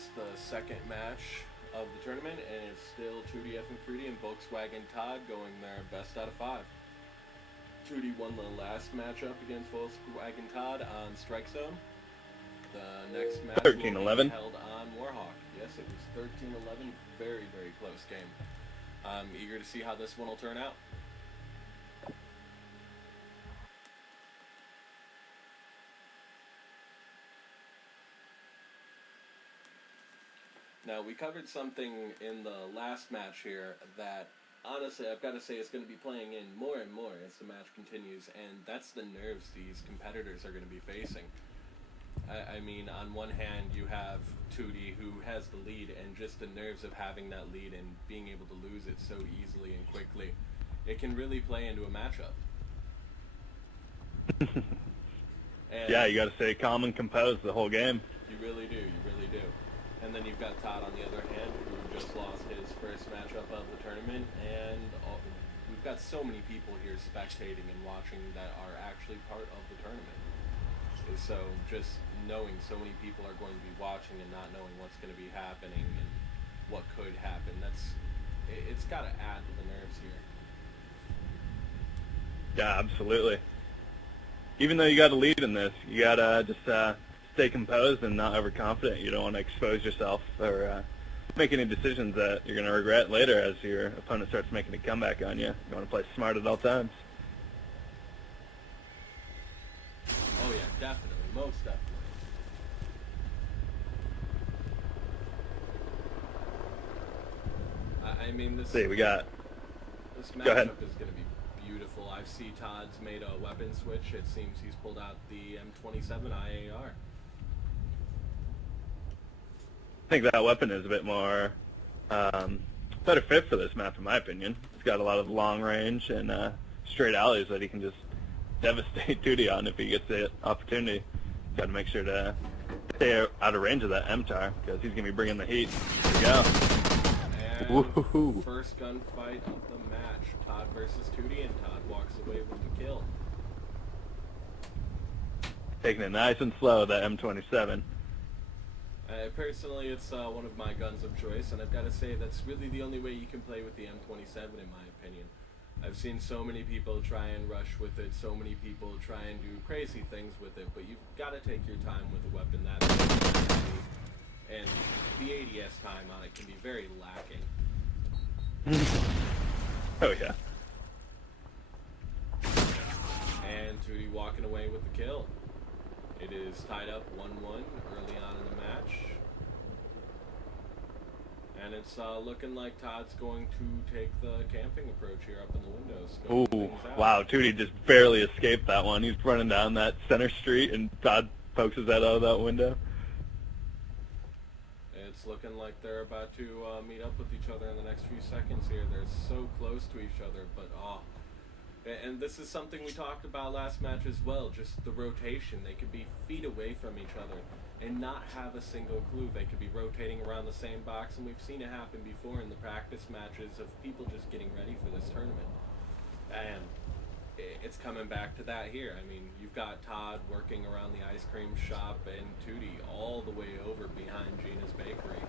It's the second match of the tournament, and it's still TootieFnFruity and Volkswagon Todd going their best out of 5. Tootie won the last matchup against Volkswagen Todd on Strike Zone. The next match 13-11 will be held on Warhawk. Yes, it was 13-11. Very, very close game. I'm eager to see how this one will turn out. Now, we covered something in the last match here that, honestly, I've got to say is going to be playing in more and more as the match continues, and that's the nerves these competitors are going to be facing. I mean, on one hand, you have Tootie, who has the lead, and just the nerves of having that lead and being able to lose it so easily and quickly. It can really play into a matchup. Yeah, you got to stay calm and composed the whole game. You really do, you really do. And then you've got Todd, on the other hand, who just lost his first matchup of the tournament, and we've got so many people here spectating and watching that are actually part of the tournament. So just knowing so many people are going to be watching and not knowing what's going to be happening and what could happen, it's got to add to the nerves here. Yeah, absolutely. Even though you got a lead in this, you got to just stay composed and not overconfident. You don't want to expose yourself or make any decisions that you're going to regret later as your opponent starts making a comeback on you. You want to play smart at all times. Oh yeah, definitely, most definitely. I mean, this See, we got. this Go ahead. matchup is going to be beautiful. I see Todd's made a weapon switch. It seems he's pulled out the M27 IAR. I think that weapon is a bit more better fit for this map, in my opinion. It's got a lot of long range and straight alleys that he can just devastate Tootie on if he gets the opportunity. Got to make sure to stay out of range of that MTAR because he's going to be bringing the heat. Here we go. And Woohoo. first gunfight of the match, Todd versus Tootie, and Todd walks away with the kill. Taking it nice and slow, that M27. Personally, it's one of my guns of choice, and I've got to say that's really the only way you can play with the M27, in my opinion. I've seen so many people try and rush with it, so many people try and do crazy things with it, but you've got to take your time with a weapon that heavy, and the ADS time on it can be very lacking. Oh yeah. And Tootie walking away with the kill. It is tied up 1-1 early on in the match. And it's looking like Todd's going to take the camping approach here up in the windows. Ooh, wow, Tootie just barely escaped that one. He's running down that center street, and Todd pokes his head out of that window. It's looking like they're about to meet up with each other in the next few seconds here. They're so close to each other, but and this is something we talked about last match as well, just the rotation. They could be feet away from each other and not have a single clue. They could be rotating around the same box, and we've seen it happen before in the practice matches of people just getting ready for this tournament. And it's coming back to that here. I mean, you've got Todd working around the ice cream shop and Tootie all the way over behind Gina's Bakery.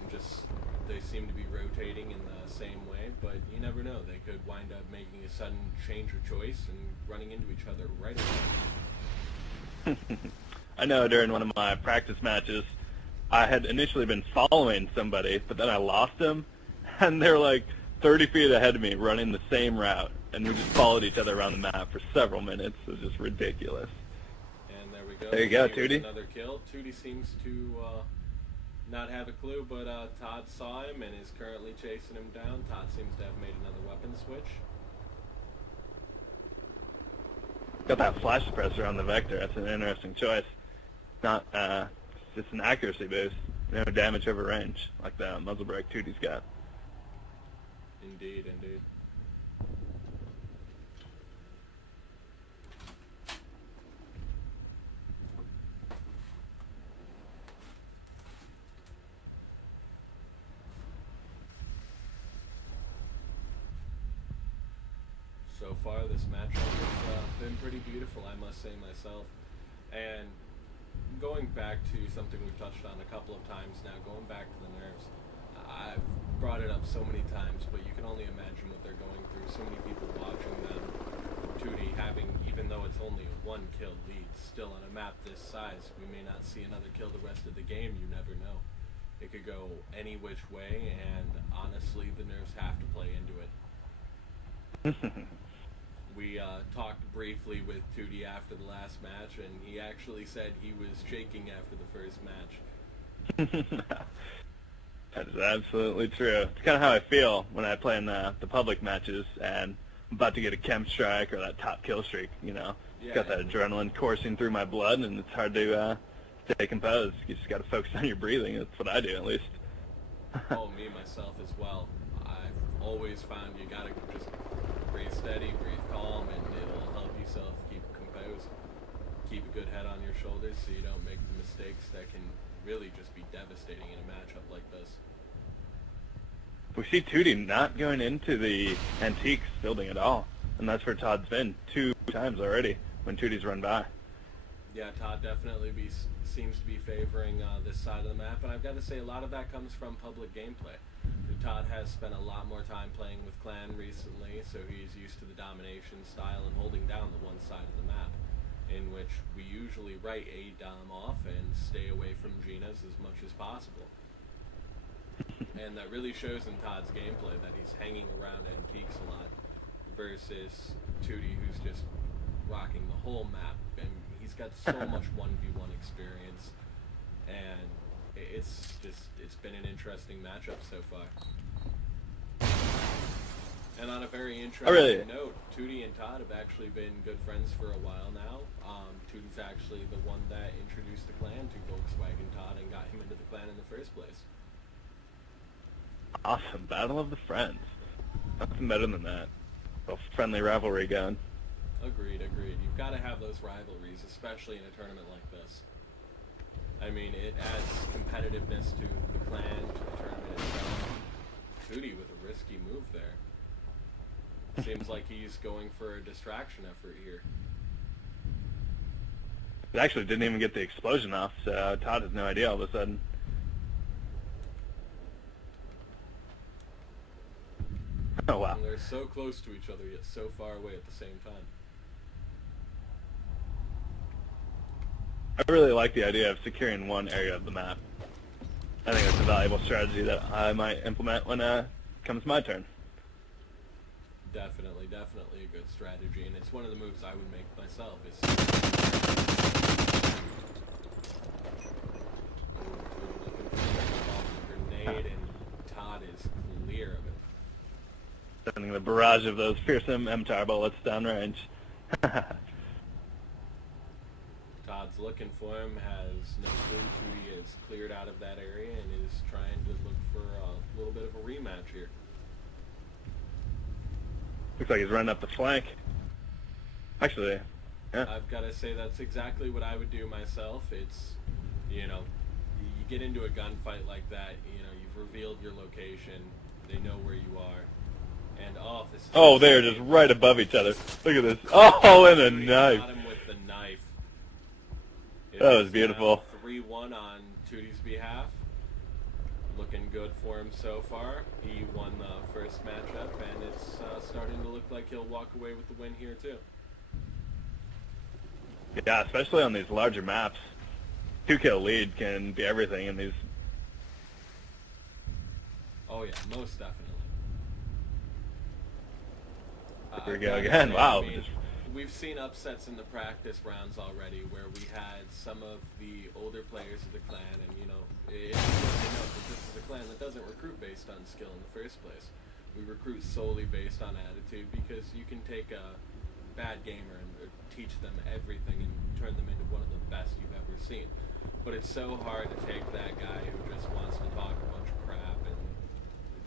And just, they seem to be rotating in the same way, but you never know. They could wind up making a sudden change of choice and running into each other right away. I know during one of my practice matches, I had initially been following somebody, but then I lost him, and they're like 30 feet ahead of me running the same route, and we just followed each other around the map for several minutes. It was just ridiculous. And there we go. There you go, Here's Tootie. Another kill. Tootie seems to not have a clue, but Todd saw him and is currently chasing him down. Todd seems to have made another weapon switch. Got that flash suppressor on the Vector. That's an interesting choice. Not just an accuracy boost. No damage over range like that muzzle brake Tootie's got. Indeed, indeed. So far, this matchup has been pretty beautiful, I must say myself. And going back to something we've touched on a couple of times now, going back to the nerves. I've brought it up so many times, but you can only imagine what they're going through. So many people watching them. Tootie having, even though it's only a 1 kill lead, still on a map this size, we may not see another kill the rest of the game. You never know. It could go any which way, and honestly, the nerves have to play into it. We talked briefly with Tootie after the last match, and he actually said he was shaking after the first match. That is absolutely true. It's kind of how I feel when I play in the public matches, and I'm about to get a chem strike or that top kill streak, you know. Yeah, Got that adrenaline coursing through my blood, and it's hard to stay composed. You just got to focus on your breathing. That's what I do, at least. Oh, me, myself as well. I've always found you got to just breathe steady, breathe calm, and it'll help yourself keep composed. Keep a good head on your shoulders so you don't make the mistakes that can really just be devastating in a matchup like this. We see Tootie not going into the antiques building at all, and that's where Todd's been 2 times already when Tootie's run by. Yeah, Todd definitely seems to be favoring this side of the map, and I've got to say a lot of that comes from public gameplay. Todd has spent a lot more time playing with Clan recently, so he's used to the domination style and holding down the one side of the map, in which we usually write a dom off and stay away from Gina's as much as possible. And that really shows in Todd's gameplay that he's hanging around antiques a lot versus Tootie, who's just rocking the whole map, and he's got so much 1v1 experience, and it's been an interesting matchup so far. And on a very interesting note, Tootie and Todd have actually been good friends for a while now. Tootie's actually the one that introduced the clan to Volkswagon Todd and got him into the clan in the first place. Awesome. Battle of the Friends. Nothing better than that. A friendly rivalry going. Agreed, agreed. You've got to have those rivalries, especially in a tournament like this. I mean, it adds competitiveness to the clan, to the tournament itself. Tootie with a risky move there. Seems like he's going for a distraction effort here. It actually didn't even get the explosion off, so Todd has no idea all of a sudden. Oh, wow. And they're so close to each other, yet so far away at the same time. I really like the idea of securing one area of the map. I think that's a valuable strategy that I might implement when it comes my turn. Definitely, definitely a good strategy, and it's one of the moves I would make myself. Grenade, and Todd is clear of it. Sending the barrage of those fearsome MTAR bullets downrange. Todd's looking for him, has no clue. Tootie is cleared out of that area and is trying to look for a little bit of a rematch here. Looks like he's running up the flank. Actually, yeah. I've got to say that's exactly what I would do myself. It's, you know, you get into a gunfight like that, you know, you've revealed your location, they know where you are, and this is... Oh, they're just right above each other. Look at this. Oh, and a knife. Got him with the knife. That was beautiful. 3-1 on Tootie's behalf. Looking good for him so far. He won the first matchup, and it's starting to look like he'll walk away with the win here too. Yeah, especially on these larger maps. 2-kill lead can be everything in these. Oh yeah, most definitely. Here we go again. Wow. I mean, we've seen upsets in the practice rounds already where we had some of the older players of the clan, and you know, it's important to note that this is a clan that doesn't recruit based on skill in the first place. We recruit solely based on attitude, because you can take a bad gamer and teach them everything and turn them into one of the best you've ever seen. But it's so hard to take that guy who just wants to talk a bunch of crap and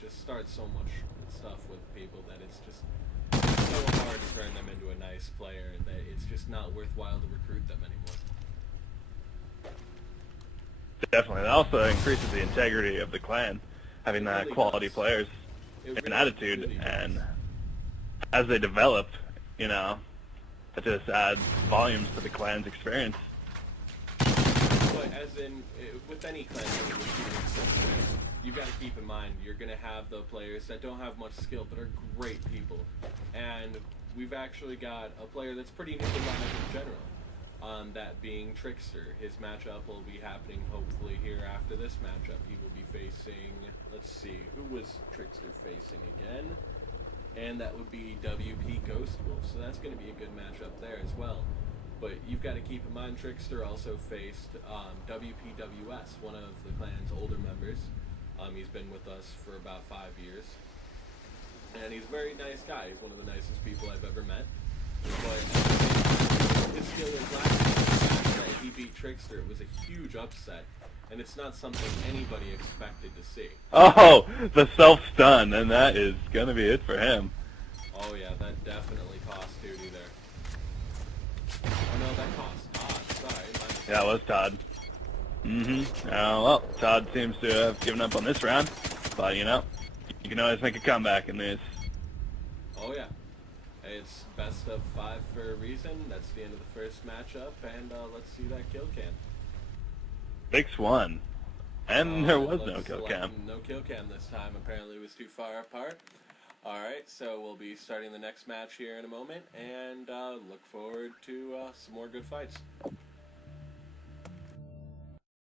just start so much stuff with people that it's just so hard to turn them into a nice player that it's just not worthwhile to recruit them anymore. Definitely. That also increases the integrity of the clan, having that quality players and attitude, and as they develop, you know, it just adds volumes to the clan's experience. But as in, with any clan, you've got to keep in mind you're going to have the players that don't have much skill but are great people. And we've actually got a player that's pretty new to live in general. That being Trickster. His matchup will be happening hopefully here after this matchup. He will be facing, let's see, who was Trickster facing again? And that would be WP Ghost Wolf. So that's going to be a good matchup there as well. But you've got to keep in mind Trickster also faced WPWS, one of the clan's older members. He's been with us for about 5 years. And he's a very nice guy. He's one of the nicest people I've ever met. But his skill is last that he beat Trickster. It was a huge upset. And it's not something anybody expected to see. Oh, the self-stun, and that is going to be it for him. Oh yeah, that definitely cost Tootie there. Oh no, that cost Todd. Sorry. Yeah, it was Todd. Well, Todd seems to have given up on this round, but you know, you can always make a comeback in these. Oh yeah, it's best of 5 for a reason. That's the end of the first matchup, and let's see that kill cam. 6-1, and there was no kill cam. No kill cam this time. Apparently, it was too far apart. All right, so we'll be starting the next match here in a moment, and look forward to some more good fights.